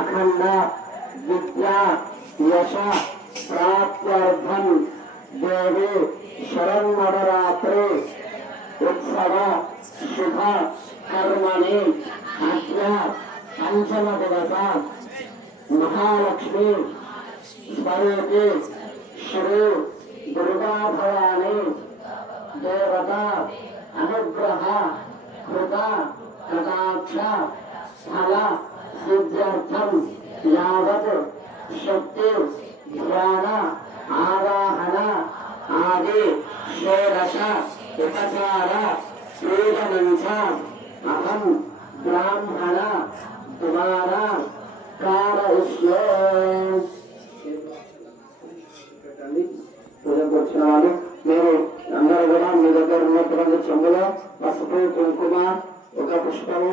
अखंड विद्या, यश प्राप्त्यर्थम देवी शरण नवरात्रे, उत्सव, शुभ, कर्मणि अद्य पंचम दिवस महालक्ष्मी, स्वरूपे, श्री दुर्गा भवानी देवता, अनुग्रह कृता कृताक्ष फल సిద్ధ్యర్థం యావత్ శక్తి ధ్యాన ఆవాహన ఆది షోడశ ఉపచార శ్రీరమంచ అహం బ్రాహ్మణ ద్వారా కారయిష్యే పూజకు వచ్చిన వాళ్ళు మీరు అందరూ కూడా మీ దగ్గర ఉన్నటువంటి చెంబులో పసుపు కుంకుమ ఒక పుష్పము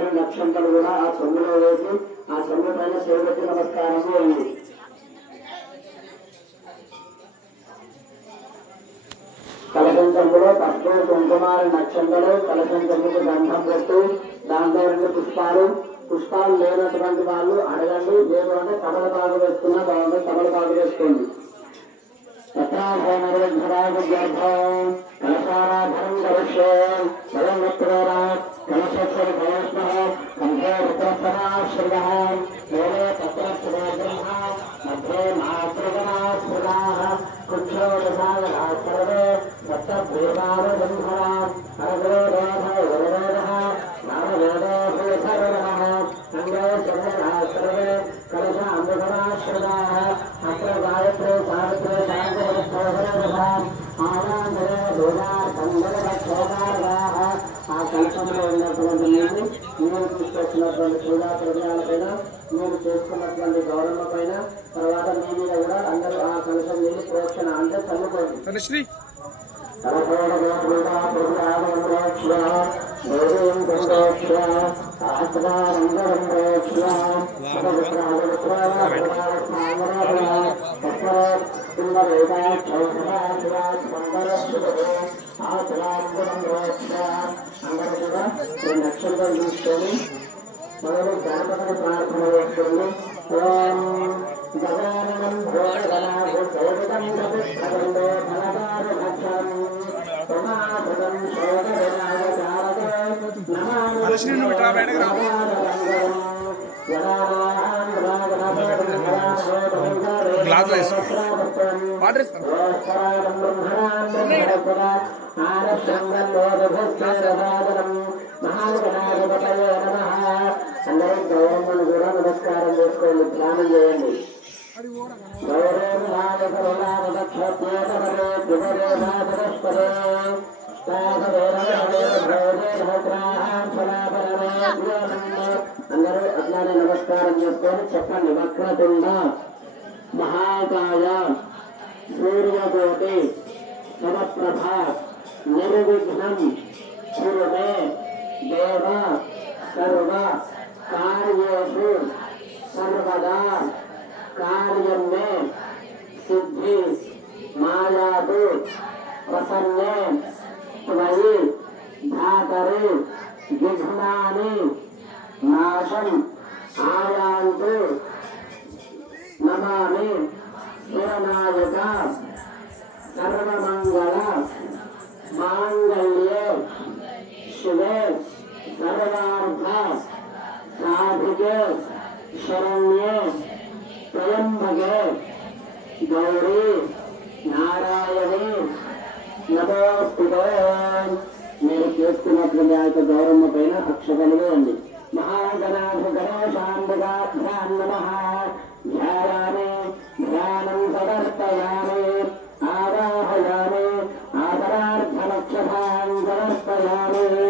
వీలుంటే నక్షంతలు కూడా ఆ సొమ్ములో వేసి ఆ సొమ్ము పైన శివగతి నమస్కారము అయింది. కలశం చెంబులో పసుపు కుంకుమ నక్షంతలు అక్షంతలు కలశం చెంబుకు గంధం పెట్టు దాంట్లో రెండు పుష్పాలు. పుష్పాలు లేనటువంటి వాళ్ళు అడగండి లేదు అంటే తమలపాకు వేసుకున్నా బాగుంటుంది బాగు వేసుకోండి. తత్రాభరణర్గర్భం కలశారాధనం కరిష్యే नमस्वस्वरि परमेश्वरः मन्त्रे रुद्रस्तरा श्रियः मूले मध्ये मातृगणाश्रियाः कुक्षो रसायः ఉన్నటువంటి నీరు మీరు తీసుకొచ్చినటువంటి పూజా ద్రవ్యాలపైన మీరు చేసుకున్నటువంటి గౌరవ పైన తర్వాత మీ మీద కూడా అందరూ ఆ కలశం నీళ్ళు ప్రోక్షణ అంటే చల్లుకోండి తనుశ్రీ నక్షత్రం తీసుకొని మొదలు గణపతిని ప్రార్థన చేసుకోండి ఓం గజాననం భోగనాథ సేవితం ప్రతిష్టండో ఫలదారభక్షం ఉమాపదం శోకవినాయ చారకే నమామి అనుశ్రీ నువ్వు ఇట్రా బయటకు రా. గ్లాసులో అందరూ గౌరమ్మను కూడా నమస్కారం చేసుకోండి ధ్యానం చేయండి అందరూ అట్లానే నమస్కారం చేసుకొని చెప్పండి వక్రతుండ మహాకాయ సూర్యకోటి సమప్రభ मेरे को धन सुरदय देवा सर्व कार्यु सर्वदा कार्य में सिद्धि माया दो प्रसन्न त्वयि धातरे विघ्नानि नाशम् आयान्तु नमामि शिवनायक నమోస్తుతే మీరు చేసుకున్నటువంటి ఆ యొక్క గౌరమ్మ పైన అక్షతలు వేయండి మహాగణాధ గణేశాంబగాభ్యాం నమ. ధ్యాయామి ధ్యానం సమర్పయామి ఆవాహయామి సమర్పయామి.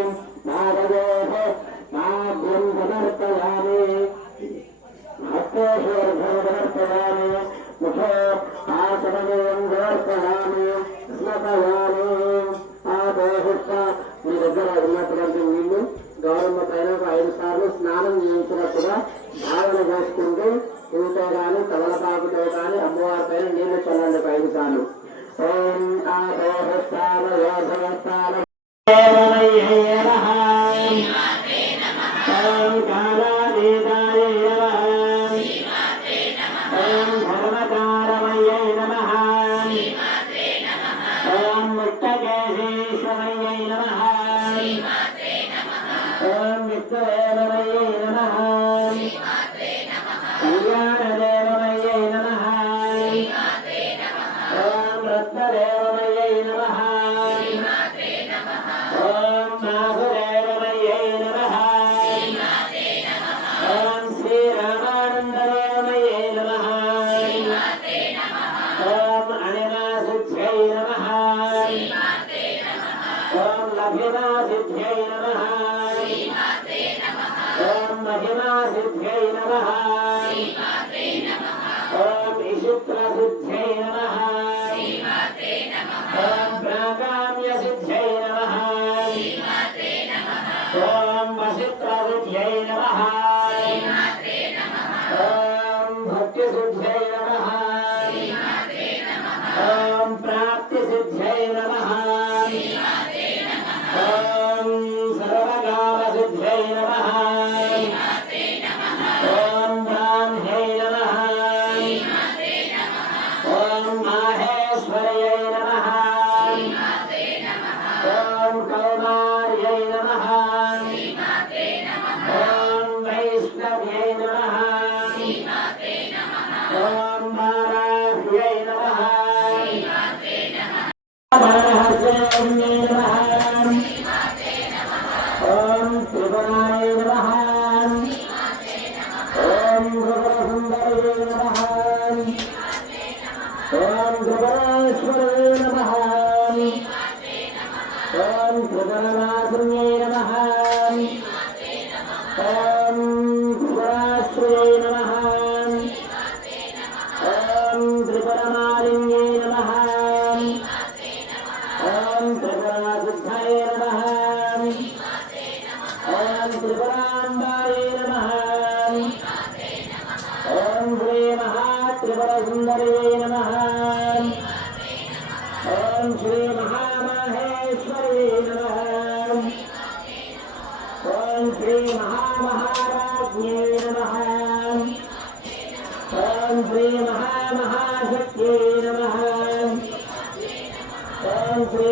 గౌరమ్మ పైన ఒక ఐదు సార్లు స్నానం చేయించినట్టుగా భావన చేసుకుంటూ పూతో కానీ తమలపాకుతో కానీ అమ్మవారి పైన నీళ్ళు చల్లండి ఒక ఐదు సార్లు. ఓం ఆ ఓం నమ నమః. ఓం మహిమాసిద్ధ్యై నమ. Bye. త్రిపురాసిద్ధాయ నమః. ఓం త్రిపురాంబాయ నమః. ఓం శ్రీ మహాత్రిపురసుందరయే నమ. ఓం శ్రీ మహామహేశ్వర్యే నమః. ఓం శ్రీ మహామహారాజ్ఞే నమః. ఓం శ్రీ ఓం శ్రీ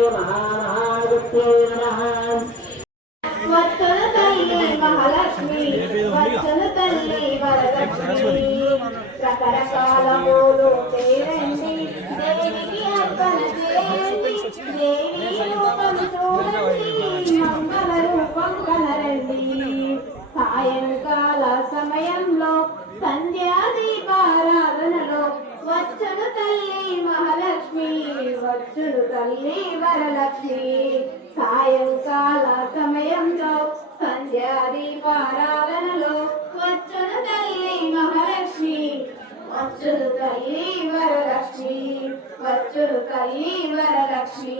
రకరకాల పూలు తల్లి మహాలక్ష్మి వచ్చును తల్లి వరలక్ష్మి. సాయంకాల సమయంలో సంధ్యా దీపారాధనలో వచ్చును తల్లి మహాలక్ష్మి వచ్చును తల్లి వరలక్ష్మి వచ్చును తల్లి వరలక్ష్మి.